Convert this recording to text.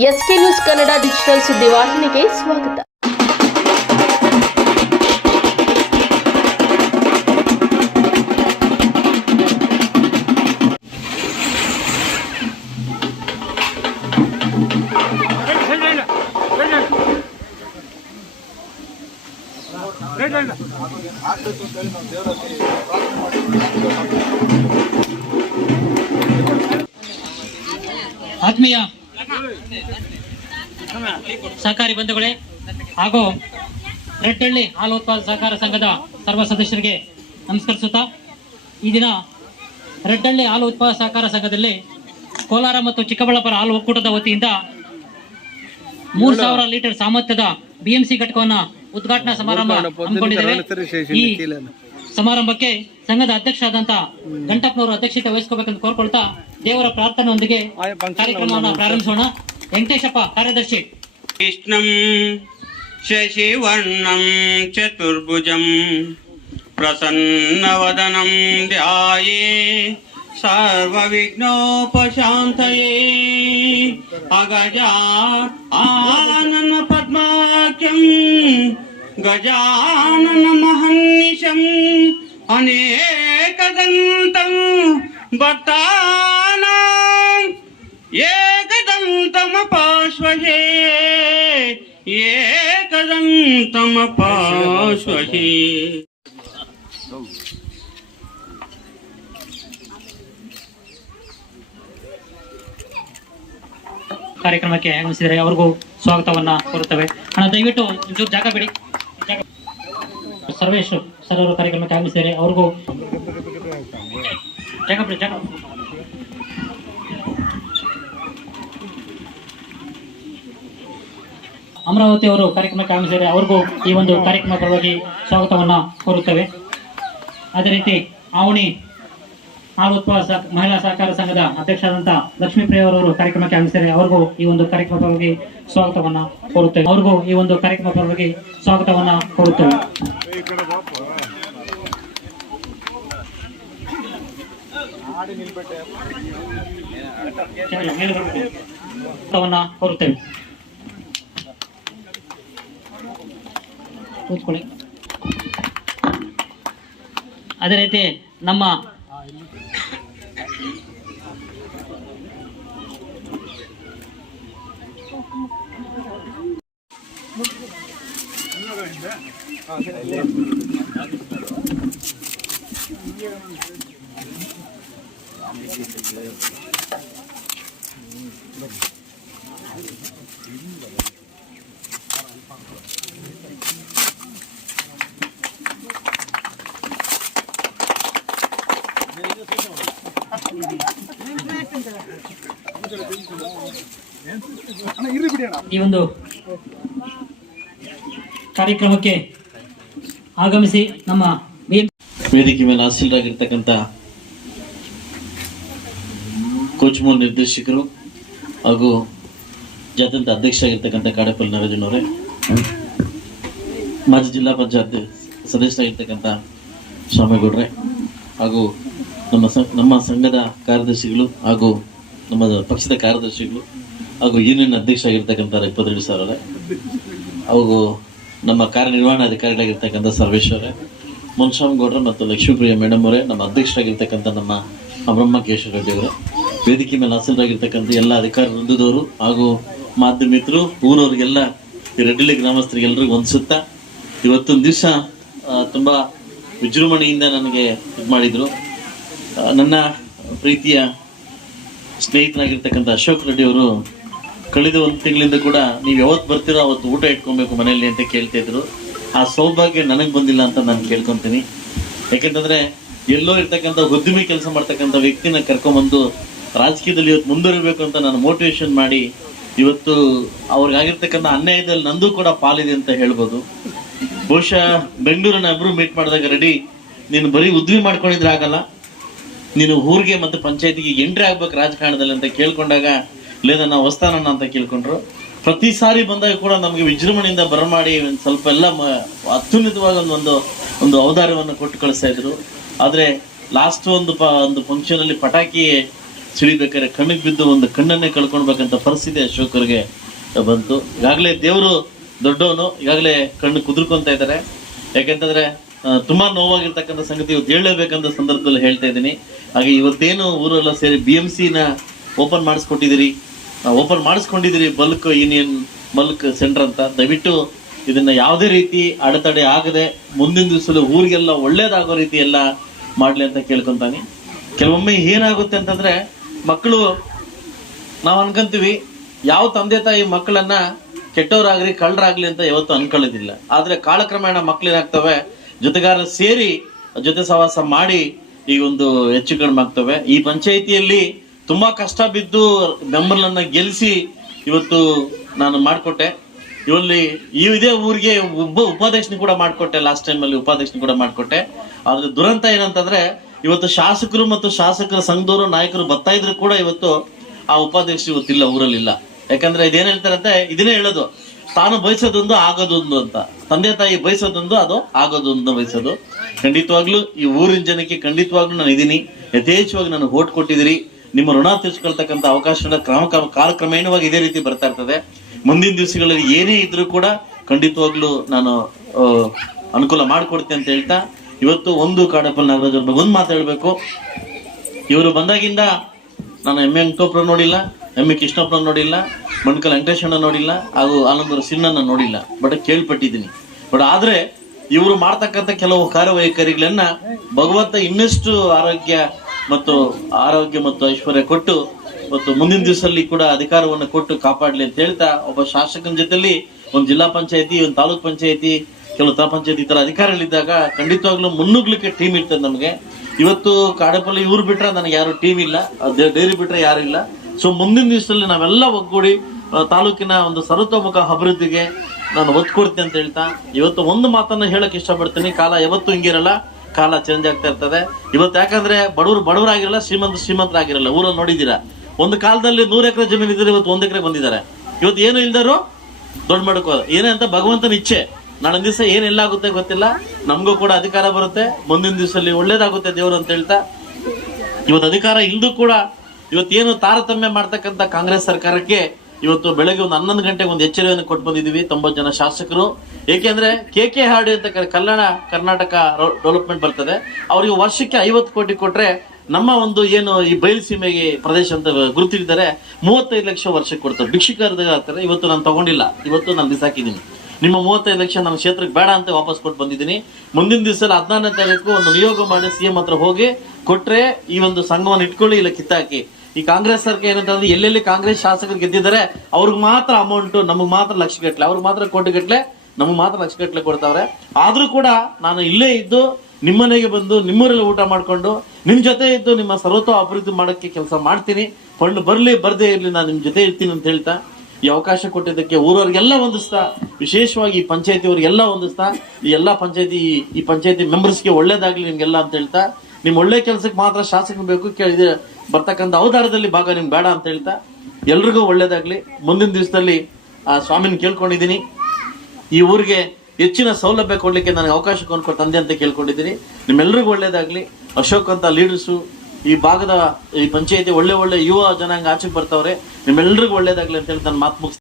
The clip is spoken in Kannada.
ಎಸ್ಕೆ ನ್ಯೂಸ್ ಕನ್ನಡ ಡಿಜಿಟಲ್ ಸುದ್ದಿವಾಹಿನಿಗೆ ಸ್ವಾಗತ ಆತ್ಮೀಯ ಸಹಕಾರಿ ಬಂಧುಗಳೇ ಹಾಗೂ ರೆಡ್ಡಳ್ಳಿ ಹಾಲು ಉತ್ಪಾದಕ ಸಹಕಾರ ಸಂಘದ ಸರ್ವ ಸದಸ್ಯರಿಗೆ ನಮಸ್ಕರಿಸುತ್ತಾ ಈ ದಿನ ರೆಡ್ಡಳ್ಳಿ ಹಾಲು ಉತ್ಪಾದಕ ಸಹಕಾರ ಸಂಘದಲ್ಲಿ ಕೋಲಾರ ಮತ್ತು ಚಿಕ್ಕಬಳ್ಳಾಪುರ ಹಾಲು ಒಕ್ಕೂಟದ ವತಿಯಿಂದ ಮೂರು ಸಾವಿರ ಲೀಟರ್ ಸಾಮರ್ಥ್ಯದ ಬಿಎಂಸಿ ಘಟಕವನ್ನು ಉದ್ಘಾಟನಾ ಸಮಾರಂಭ ಹಮ್ಮಿಕೊಂಡಿದ್ದೇವೆ. ಈ ಸಮಾರಂಭಕ್ಕೆ ಸಂಘದ ಅಧ್ಯಕ್ಷರಾದಂತ ಗಂಟಪ್ಪನವರು ಅಧ್ಯಕ್ಷತೆ ವಹಿಸ್ಕೋಬೇಕೆಂದು ಕೋರ್ಕೊಳ್ತಾ ದೇವರ ಪ್ರಾರ್ಥನೆಯೊಂದಿಗೆ ಕಾರ್ಯಕ್ರಮವನ್ನು ಪ್ರಾರಂಭಿಸೋಣ. వెంకటేశప్ప కార్యదర్శి. కృష్ణం శశివర్ణం చతుర్భుజం ప్రసన్నవదనం ధ్యాయే సర్వవిఘ్నోపశాంతయే అగజా ఆనన పద్మాఖ్యం గజానన మహన్నిశం అనేకదంతం భర్తా एकदन्तमपाश्वहे एकदन्तमपाश्वहे ಕಾರ್ಯಕ್ರಮಕ್ಕೆ ಆಗಮಿಸಿದರೆ ಅವ್ರಿಗೂ ಸ್ವಾಗತವನ್ನ ಕೋರುತ್ತೇವೆ ಅಣ್ಣ ದಯವಿಟ್ಟು ಒಂಚೂರು ಜಾಗ ಬಿಡಿ ಜಾಗ ಸರ್ವೇಶ್ ಸರ್ ಅವರು ಕಾರ್ಯಕ್ರಮಕ್ಕೆ ಆಗಮಿಸಿದರೆ ಅವ್ರಿಗೂ ಜಾಗ ಬಿಡಿ ಜಾಗ ಅಮರಾವತಿ ಅವರು ಕಾರ್ಯಕ್ರಮಕ್ಕೆ ಆಗಮಿಸಿದರೆ ಅವ್ರಿಗೂ ಈ ಒಂದು ಕಾರ್ಯಕ್ರಮ ಪರವಾಗಿ ಸ್ವಾಗತವನ್ನು ಕೋರುತ್ತೇವೆ. ಅದೇ ರೀತಿ ಆವಣಿ ಹಾಲು ಉತ್ಪಾದ ಮಹಿಳಾ ಸಹಕಾರ ಸಂಘದ ಅಧ್ಯಕ್ಷರಾದಂಥ ಲಕ್ಷ್ಮೀಪ್ರಿಯ ಅವರು ಕಾರ್ಯಕ್ರಮಕ್ಕೆ ಆಗಮಿಸಿದರೆ ಅವ್ರಿಗೂ ಈ ಒಂದು ಕಾರ್ಯಕ್ರಮ ಪರವಾಗಿ ಸ್ವಾಗತವನ್ನು ಕೋರುತ್ತೇವೆ. ಅವ್ರಿಗೂ ಈ ಒಂದು ಕಾರ್ಯಕ್ರಮ ಪರವಾಗಿ ಸ್ವಾಗತವನ್ನ ಕೋರುತ್ತೇವೆ. ಕೋರುತ್ತೇವೆ. ಕೂತ್ಕೊಳ್ಳಿ. ಅದೇ ರೀತಿ ನಮ್ಮ ಈ ಒಂದು ಕಾರ್ಯಕ್ರಮಕ್ಕೆ ಆಗಮಿಸಿ ನಮ್ಮ ವೇದಿಕೆ ಮೇಲೆ ಹಾಸಿಲರಾಗಿರ್ತಕ್ಕಂಥ ಕೋಚ್ಮೂಲ್ ನಿರ್ದೇಶಕರು ಹಾಗೂ ಜಾತ್ಯಂತ ಅಧ್ಯಕ್ಷರಾಗಿರ್ತಕ್ಕಂಥ ಕಾಡಪಲ್ಲಿ ನರೇಂದ್ರ ಅವರೇ ಮಾಜಿ ಜಿಲ್ಲಾ ಪಂಚಾಯತ್ ಸದಸ್ಯರಾಗಿರ್ತಕ್ಕಂಥ ಸ್ವಾಮಿಗೌಡ್ರೆ ಹಾಗೂ ನಮ್ಮ ನಮ್ಮ ಸಂಘದ ಕಾರ್ಯದರ್ಶಿಗಳು ಹಾಗೂ ನಮ್ಮ ಪಕ್ಷದ ಕಾರ್ಯದರ್ಶಿಗಳು ಹಾಗೂ ಯೂನಿಯನ್ ಅಧ್ಯಕ್ಷ ಆಗಿರ್ತಕ್ಕಂಥ ಇಪ್ಪತ್ತೆರಡು ಸಾವಿರ ಹಾಗೂ ನಮ್ಮ ಕಾರ್ಯನಿರ್ವಹಣಾಧಿಕಾರಿಗಳಾಗಿರ್ತಕ್ಕಂಥ ಸರ್ವೇಶ್ವರ ಮುನ್ಸ್ವಾಮಿ ಗೌಡ್ರ ಮತ್ತು ಲಕ್ಷ್ಮೀಪ್ರಿಯ ಮೇಡಮ್ ಅವರೇ, ನಮ್ಮ ಅಧ್ಯಕ್ಷರಾಗಿರ್ತಕ್ಕಂಥ ನಮ್ಮ ಅಬ್ರಹ್ಮ ಕೇಶವ ರೆಡ್ಡಿ ಅವರು. ವೇದಿಕೆ ಮೇಲೆ ಹಾಸನರಾಗಿರ್ತಕ್ಕಂಥ ಎಲ್ಲ ಅಧಿಕಾರಿ ವೃಂದದವರು ಹಾಗೂ ಮಾಧ್ಯಮಿಕರು ಊರವ್ರಿಗೆಲ್ಲ ರೆಡ್ಡಿಲಿ ಗ್ರಾಮಸ್ಥರಿಗೆ ಎಲ್ರಿಗೂ ಹೊಂದಿಸುತ್ತಾ ಇವತ್ತೊಂದು ದಿವಸ ತುಂಬ ವಿಜೃಂಭಣೆಯಿಂದ ನನಗೆ ಇದು ಮಾಡಿದರು. ನನ್ನ ಪ್ರೀತಿಯ ಸ್ನೇಹಿತರಾಗಿರ್ತಕ್ಕಂಥ ಅಶೋಕ್ ರೆಡ್ಡಿ ಅವರು ಕಳೆದ ಒಂದು ತಿಂಗಳಿಂದ ಕೂಡ ನೀವು ಯಾವತ್ತು ಬರ್ತೀರೋ ಅವತ್ತು ಊಟ ಇಟ್ಕೊಬೇಕು ಮನೆಯಲ್ಲಿ ಅಂತ ಕೇಳ್ತಾ ಇದ್ರು. ಆ ಸೌಭಾಗ್ಯ ನನಗೆ ಬಂದಿಲ್ಲ ಅಂತ ನಾನು ಕೇಳ್ಕೊತೀನಿ. ಯಾಕೆಂತಂದ್ರೆ ಎಲ್ಲೋ ಇರ್ತಕ್ಕಂಥ ಉದ್ಯಮಿ ಕೆಲಸ ಮಾಡ್ತಕ್ಕಂಥ ವ್ಯಕ್ತಿನ ಕರ್ಕೊಂಬಂದು ರಾಜಕೀಯದಲ್ಲಿ ಇವತ್ತು ಮುಂದುವರಿಬೇಕು ಅಂತ ನಾನು ಮೋಟಿವೇಶನ್ ಮಾಡಿ ಇವತ್ತು ಅವ್ರಿಗಾಗಿರ್ತಕ್ಕಂಥ ಅನ್ಯಾಯದಲ್ಲಿ ನಂದು ಕೂಡ ಪಾಲಿದೆ ಅಂತ ಹೇಳ್ಬೋದು. ಬಹುಶಃ ಬೆಂಗಳೂರನ್ನ ಒಬ್ರು ಮೀಟ್ ಮಾಡಿದಾಗ, ರೆಡಿ, ನೀನು ಬರೀ ಉದ್ವಿ ಮಾಡ್ಕೊಂಡಿದ್ರೆ ಆಗಲ್ಲ. ನೀನು ಊರಿಗೆ ಮತ್ತು ಪಂಚಾಯತಿಗೆ ಎಂಟ್ರಿ ಆಗ್ಬೇಕು ರಾಜಕಾರಣದಲ್ಲಿ ಅಂತ ಕೇಳ್ಕೊಂಡಾಗ లేదా ನಾವು ಹೊಸ್ತಾನಣ್ಣ ಅಂತ ಕೇಳ್ಕೊಂಡ್ರು. ಪ್ರತಿ ಸಾರಿ ಬಂದಾಗ ಕೂಡ ನಮಗೆ ವಿಜೃಂಭಣೆಯಿಂದ ಬರಮಾಡಿ ಒಂದು ಸ್ವಲ್ಪ ಎಲ್ಲ ಅತ್ಯುನ್ನತವಾದ ಒಂದು- ಒಂದು ಔದಾರ್ಯವನ್ನು ಕೊಟ್ಟು ಕಳಿಸ್ತಾ ಇದ್ರು. ಆದರೆ ಲಾಸ್ಟ್ ಒಂದು ಪ, ಒಂದು ಫಂಕ್ಷನ್ ಅಲ್ಲಿ ಪಟಾಕಿ ಸಿಡಿಬೇಕಾದ್ರೆ ಕಣ್ಣಿಗೆ ಬಿದ್ದು ಒಂದು ಕಣ್ಣನ್ನೇ ಕಳ್ಕೊಳ್ಬೇಕಂತ ಪರಿಸ್ಥಿತಿ ಅಶೋಕರಿಗೆ ಬಂತು. ಈಗಾಗಲೇ ದೇವರು ದೊಡ್ಡವನು, ಈಗಾಗಲೇ ಕಣ್ಣು ಕುದುರ್ಕೊಂತ ಇದ್ದಾರೆ ಯಾಕೆಂತಂದ್ರೆ ತುಂಬಾ ನೋವಾಗಿರ್ತಕ್ಕಂಥ ಸಂಗತಿ ಇವತ್ತು ಹೇಳಲೇಬೇಕಂತ ಸಂದರ್ಭದಲ್ಲಿ ಹೇಳ್ತಾ ಇದ್ದೀನಿ. ಹಾಗೆ ಇವತ್ತೇನು ಊರೆಲ್ಲ ಸೇರಿ ಬಿ ಎಂ ನ ಓಪನ್ ಮಾಡಿಸ್ಕೊಟ್ಟಿದ್ದೀರಿ? ಓಪನ್ ಮಾಡಿಸ್ಕೊಂಡಿದ್ದೀರಿ ಬಲ್ಕ್ ಯೂನಿಯನ್ ಬಲ್ಕ್ ಸೆಂಟರ್ ಅಂತ. ದಯವಿಟ್ಟು ಇದನ್ನ ಯಾವುದೇ ರೀತಿ ಅಡೆತಡೆ ಆಗದೆ ಮುಂದಿನ ದಿವಸದ ಊರಿಗೆಲ್ಲ ಒಳ್ಳೇದಾಗೋ ರೀತಿ ಎಲ್ಲ ಮಾಡ್ಲಿ ಅಂತ ಕೇಳ್ಕೊಂತಾನೆ. ಕೆಲವೊಮ್ಮೆ ಏನಾಗುತ್ತೆ ಅಂತಂದ್ರೆ ಮಕ್ಕಳು, ನಾವು ಅನ್ಕಂತೀವಿ ಯಾವ ತಂದೆ ತಾಯಿ ಮಕ್ಕಳನ್ನ ಕೆಟ್ಟವರಾಗ್ಲಿ ಕಳ್ಳರಾಗ್ಲಿ ಅಂತ ಯಾವತ್ತು ಅನ್ಕೊಳ್ಳೋದಿಲ್ಲ. ಆದ್ರೆ ಕಾಲಕ್ರಮೇಣ ಮಕ್ಕಳೇನಾಗ್ತವೆ ಜೊತೆಗಾರ ಸೇರಿ ಜೊತೆ ಸವಾಸ ಮಾಡಿ ಈ ಒಂದು ಹೆಚ್ಚು ಕಡಿಮೆ ಆಗ್ತವೆ. ಈ ಪಂಚಾಯಿತಿಯಲ್ಲಿ ತುಂಬಾ ಕಷ್ಟ ಬಿದ್ದು ಬೆಂಬಲನ್ನ ಗೆಲ್ಲಿಸಿ ಇವತ್ತು ನಾನು ಮಾಡಿಕೊಟ್ಟೆ. ಇವಲ್ಲಿ ಈ ಇದೇ ಊರಿಗೆ ಒಬ್ಬ ಉಪಾಧ್ಯಕ್ಷನ ಕೂಡ ಮಾಡಿಕೊಟ್ಟೆ ಲಾಸ್ಟ್ ಟೈಮ್ ಅಲ್ಲಿ ಉಪಾಧ್ಯಕ್ಷನ ಕೂಡ ಮಾಡಿಕೊಟ್ಟೆ. ಆದ್ರೆ ದುರಂತ ಏನಂತಂದ್ರೆ, ಇವತ್ತು ಶಾಸಕರು ಮತ್ತು ಶಾಸಕರ ಸಂಘದವರು ನಾಯಕರು ಬರ್ತಾ ಇದ್ರು ಕೂಡ ಇವತ್ತು ಆ ಉಪಾಧ್ಯಕ್ಷ ಇವತ್ತಿಲ್ಲ ಊರಲ್ಲಿಲ್ಲ. ಯಾಕಂದ್ರೆ ಇದೇನ್ ಹೇಳ್ತಾರಂತೆ ಇದನ್ನೇ ಹೇಳೋದು, ತಾನು ಬಯಸೋದೊಂದು ಆಗೋದೊಂದು ಅಂತ. ತಂದೆ ತಾಯಿ ಬಯಸೋದೊಂದು, ಅದು ಆಗೋದೊಂದು ಬಯಸೋದು. ಖಂಡಿತವಾಗ್ಲೂ ಈ ಊರಿನ ಜನಕ್ಕೆ ಖಂಡಿತವಾಗ್ಲೂ ನಾನು ಇದೀನಿ ಯಥೇಚ್ಛವಾಗಿ ನಾನು ಓಟ್ ಕೊಟ್ಟಿದ್ದೀರಿ. ನಿಮ್ಮ ಋಣ ತೀರ್ಸ್ಕೊಳ್ತಕ್ಕಂಥ ಅವಕಾಶಗಳ ಕ್ರಮ ಕ್ರಮ- ಕಾಲಕ್ರಮೇಣವಾಗಿ ಇದೇ ರೀತಿ ಬರ್ತಾ ಇರ್ತದೆ. ಮುಂದಿನ ದಿವಸಗಳಲ್ಲಿ ಏನೇ ಇದ್ರೂ ಕೂಡ ಖಂಡಿತವಾಗ್ಲೂ ನಾನು ಅನುಕೂಲ ಮಾಡಿಕೊಡ್ತೇನೆ ಅಂತ ಹೇಳ್ತಾ, ಇವತ್ತು ಒಂದು ಕಾಡಪ್ಪಲ್ ನಾಗರಾಜ್ ಅವ್ರ ಬಗ್ಗೆ ಒಂದು ಮಾತು ಹೇಳ್ಬೇಕು. ಇವರು ಬಂದಾಗಿಂದ ನಾನು ಎಂ ಎ. ವೆಂಕಟೋಪುರ ನೋಡಿಲ್ಲ ಎಂ ಎ. ಕೃಷ್ಣಪ್ಪನ ನೋಡಿಲ್ಲ, ಮಣ್ಕಲ್ ವೆಂಕಟೇಶಣ್ಣ ನೋಡಿಲ್ಲ, ಹಾಗೂ ಆನಂದರ ಸಿನ್ನನ್ನ ನೋಡಿಲ್ಲ. ಬಟ್ ಕೇಳ್ಪಟ್ಟಿದ್ದೀನಿ. ಬಟ್ ಆದರೆ ಇವರು ಮಾಡ್ತಕ್ಕಂಥ ಕೆಲವು ಕಾರ್ಯವೈಖರಿಗಳನ್ನ ಭಗವಂತ ಇನ್ನಷ್ಟು ಆರೋಗ್ಯ ಮತ್ತು ಆರೋಗ್ಯ ಮತ್ತು ಐಶ್ವರ್ಯ ಕೊಟ್ಟು ಮತ್ತು ಮುಂದಿನ ದಿವಸದಲ್ಲಿ ಕೂಡ ಅಧಿಕಾರವನ್ನು ಕೊಟ್ಟು ಕಾಪಾಡಲಿ ಅಂತ ಹೇಳ್ತಾ ಒಬ್ಬ ಶಾಸಕನ ಜೊತೆಲಿ ಒಂದು ಜಿಲ್ಲಾ ಪಂಚಾಯತಿ, ಒಂದು ತಾಲೂಕ್ ಪಂಚಾಯತಿ, ಕೆಲವು ತಾ ಪಂಚಾಯತಿ ಥರ ಅಧಿಕಾರಗಳಿದ್ದಾಗ ಖಂಡಿತವಾಗ್ಲೂ ಮುನ್ನುಗ್ಲಿಕ್ಕೆ ಟೀಮ್ ಇರ್ತದೆ ನಮಗೆ. ಇವತ್ತು ಕಾಡಪಲ್ಲಿ ಇವ್ರು ಬಿಟ್ರೆ ನನಗೆ ಯಾರು ಟೀಮ್ ಇಲ್ಲ ಡೈರಿ ಬಿಟ್ರೆ ಯಾರು ಇಲ್ಲ. ಸೊ ಮುಂದಿನ ದಿವಸದಲ್ಲಿ ನಾವೆಲ್ಲ ಒಗ್ಗೂಡಿ ತಾಲೂಕಿನ ಒಂದು ಸರ್ವತೋಮುಖ ಅಭಿವೃದ್ಧಿಗೆ ನಾನು ಒತ್ತು ಕೊಡ್ತೀನಿ ಅಂತ ಹೇಳ್ತಾ, ಇವತ್ತು ಒಂದು ಮಾತನ್ನ ಹೇಳಕ್ಕೆ ಇಷ್ಟಪಡ್ತೀನಿ. ಕಾಲ ಯಾವತ್ತೂ ಹಿಂಗಿರಲ್ಲ. ಕಾಲ ಚೇಂಜ್ ಆಗ್ತಾ ಇರ್ತದೆ. ಇವತ್ತು ಯಾಕಂದ್ರೆ ಬಡವರು ಬಡವರಾಗಿರಲ್ಲ ಶ್ರೀಮಂತ ಶ್ರೀಮಂತರಾಗಿರಲ್ಲ. ಊರಲ್ಲಿ ನೋಡಿದ್ದೀರಾ? ಒಂದು ಕಾಲದಲ್ಲಿ ನೂರು ಎಕರೆ ಜಮೀನು ಇದ್ರೆ ಇವತ್ತು ಒಂದು ಎಕರೆ ಬಂದಿದ್ದಾರೆ. ಇವತ್ತು ಏನು ಇಲ್ದರು? ದೊಡ್ಡ ಮಾಡ್ಕೋ. ಏನೇ ಅಂತ ಭಗವಂತನ ಇಚ್ಛೆ. ನಾಳೆ ದಿವಸ ಏನೆಲ್ಲ ಆಗುತ್ತೆ ಗೊತ್ತಿಲ್ಲ. ನಮಗೂ ಕೂಡ ಅಧಿಕಾರ ಬರುತ್ತೆ. ಮುಂದಿನ ದಿವಸದಲ್ಲಿ ಒಳ್ಳೇದಾಗುತ್ತೆ ದೇವರು ಅಂತ ಹೇಳ್ತಾ. ಇವತ್ತು ಅಧಿಕಾರ ಇಲ್ಲದೂ ಕೂಡ ಇವತ್ತೇನು ತಾರತಮ್ಯ ಮಾಡ್ತಕ್ಕಂಥ ಕಾಂಗ್ರೆಸ್ ಸರ್ಕಾರಕ್ಕೆ ಇವತ್ತು ಬೆಳಗ್ಗೆ ಒಂದು ಹನ್ನೊಂದು ಗಂಟೆಗೆ ಒಂದು ಎಚ್ಚರಿಕೆಯನ್ನು ಕೊಟ್ಟು ಬಂದಿದ್ದೀವಿ ತೊಂಬತ್ತು ಜನ ಶಾಸಕರು. ಏಕೆಂದ್ರೆ ಕೆ ಕೆ ಹಾಡಿ ಅಂತ ಕಲ್ಯಾಣ ಕರ್ನಾಟಕ ಡೆವಲಪ್ಮೆಂಟ್ ಬರ್ತದೆ. ಅವರಿಗೆ ವರ್ಷಕ್ಕೆ ಐವತ್ತು ಕೋಟಿ ಕೊಟ್ರೆ ನಮ್ಮ ಒಂದು ಏನು ಈ ಬಯಲುಸೀಮೆಗೆ ಪ್ರದೇಶ ಅಂತ ಗುರುತಿದ್ದಾರೆ ಮೂವತ್ತೈದು ಲಕ್ಷ ವರ್ಷಕ್ಕೆ ಕೊಡ್ತಾರೆ. ಭಿಕ್ಷುಕರ್ದಾಗ ಆಗ್ತಾರೆ. ಇವತ್ತು ನಾನು ತಗೊಂಡಿಲ್ಲ. ಇವತ್ತು ನಾನು ಬಿಸಾಕಿದ್ದೀನಿ. ನಿಮ್ಮ ಮೂವತ್ತೈದು ಲಕ್ಷ ನಮ್ಮ ಕ್ಷೇತ್ರಕ್ಕೆ ಬೇಡ ಅಂತ ವಾಪಸ್ ಕೊಟ್ಟು ಬಂದಿದ್ದೀನಿ. ಮುಂದಿನ ದಿವಸ ಹದಿನಾರನೇ ತಾರೀಕು ಒಂದು ನಿಯೋಗ ಮಾಡಿ ಸಿಎಂ ಹತ್ರ ಹೋಗಿ ಕೊಟ್ರೆ ಈ ಒಂದು ಸಂಘವನ್ನು ಇಟ್ಕೊಳ್ಳಿ, ಇಲ್ಲ ಕಿತ್ತಾಕಿ. ಈ ಕಾಂಗ್ರೆಸ್ ಸರ್ಕಾರ ಏನಂತಂದ್ರೆ ಎಲ್ಲೆಲ್ಲಿ ಕಾಂಗ್ರೆಸ್ ಶಾಸಕರು ಗೆದ್ದಿದ್ದಾರೆ, ಅವ್ರಿಗೆ ಮಾತ್ರ ಅಮೌಂಟ್ ನಮಗೆ ಮಾತ್ರ ಲಕ್ಷ ಗಟ್ಟಲೆ ಅವ್ರಿಗೆ ಮಾತ್ರ ಕೋಟಿ ಗಟ್ಟಲೆ ನಮಗೆ ಮಾತ್ರ ಲಕ್ಷ ಗಟ್ಟಲೆ ಕೊಡ್ತಾವ್ರೆ. ಆದ್ರೂ ಕೂಡ ನಾನು ಇಲ್ಲೇ ಇದ್ದು ನಿಮ್ಮನೆಗೆ ಬಂದು, ನಿಮ್ಮೂರಲ್ಲಿ ಊಟ ಮಾಡ್ಕೊಂಡು, ನಿಮ್ ಜೊತೆ ಇದ್ದು, ನಿಮ್ಮ ಸರ್ವತೋ ಅಭಿವೃದ್ಧಿ ಮಾಡಕ್ಕೆ ಕೆಲಸ ಮಾಡ್ತೀನಿ. ಫಂಡ್ ಬರ್ಲಿ, ಬರ್ದೇ ಇರ್ಲಿ, ನಾನು ನಿಮ್ ಜೊತೆ ಇರ್ತೀನಿ ಅಂತ ಹೇಳ್ತಾ, ಈ ಅವಕಾಶ ಕೊಟ್ಟಿದ್ದಕ್ಕೆ ಊರವ್ರಿಗೆಲ್ಲ ಹೊಂದಿಸ್ತಾ ವಿಶೇಷವಾಗಿ ಈ ಪಂಚಾಯತಿ ಅವ್ರಿಗೆಲ್ಲ ಹೊಂದಿಸ್ತಾ ಈ ಎಲ್ಲ ಪಂಚಾಯತಿ, ಈ ಪಂಚಾಯತಿ ಮೆಂಬರ್ಸ್ಗೆ ಒಳ್ಳೇದಾಗ್ಲಿ ನಿಮ್ಗೆಲ್ಲ ಅಂತ ಹೇಳ್ತಾ ನಿಮ್ ಒಳ್ಳೆ ಕೆಲಸಕ್ಕೆ ಮಾತ್ರ ಶಾಸಕ ಬೇಕು ಬರ್ತಕ್ಕಂಥ ಅವತಾರದಲ್ಲಿ ಭಾಗ ನಿಮ್ಗೆ ಬೇಡ ಅಂತ ಹೇಳ್ತಾ ಎಲ್ರಿಗೂ ಒಳ್ಳೇದಾಗ್ಲಿ. ಮುಂದಿನ ದಿವಸದಲ್ಲಿ, ಆ, ಸ್ವಾಮಿನ ಕೇಳ್ಕೊಂಡಿದ್ದೀನಿ. ಈ ಊರಿಗೆ ಹೆಚ್ಚಿನ ಸೌಲಭ್ಯ ಕೊಡ್ಲಿಕ್ಕೆ ನನಗೆ ಅವಕಾಶ ಕೊಂಡ್ಕೊ ತಂದೆ ಅಂತ ಕೇಳ್ಕೊಂಡಿದ್ದೀನಿ. ನಿಮ್ಮೆಲ್ರಿಗೂ ಒಳ್ಳೇದಾಗ್ಲಿ. ಅಶೋಕ್ ಅಂತ ಲೀಡರ್ಸು ಈ ಭಾಗದ ಈ ಪಂಚಾಯತಿ ಒಳ್ಳೆ ಒಳ್ಳೆ ಯುವ ಜನಾಂಗ ಆಚೆಗೆ ಬರ್ತಾವ್ರೆ. ನಿಮ್ಮೆಲ್ರಿಗೂ ಒಳ್ಳೇದಾಗ್ಲಿ ಅಂತ ಹೇಳಿ ನನ್ನ ಮಾತು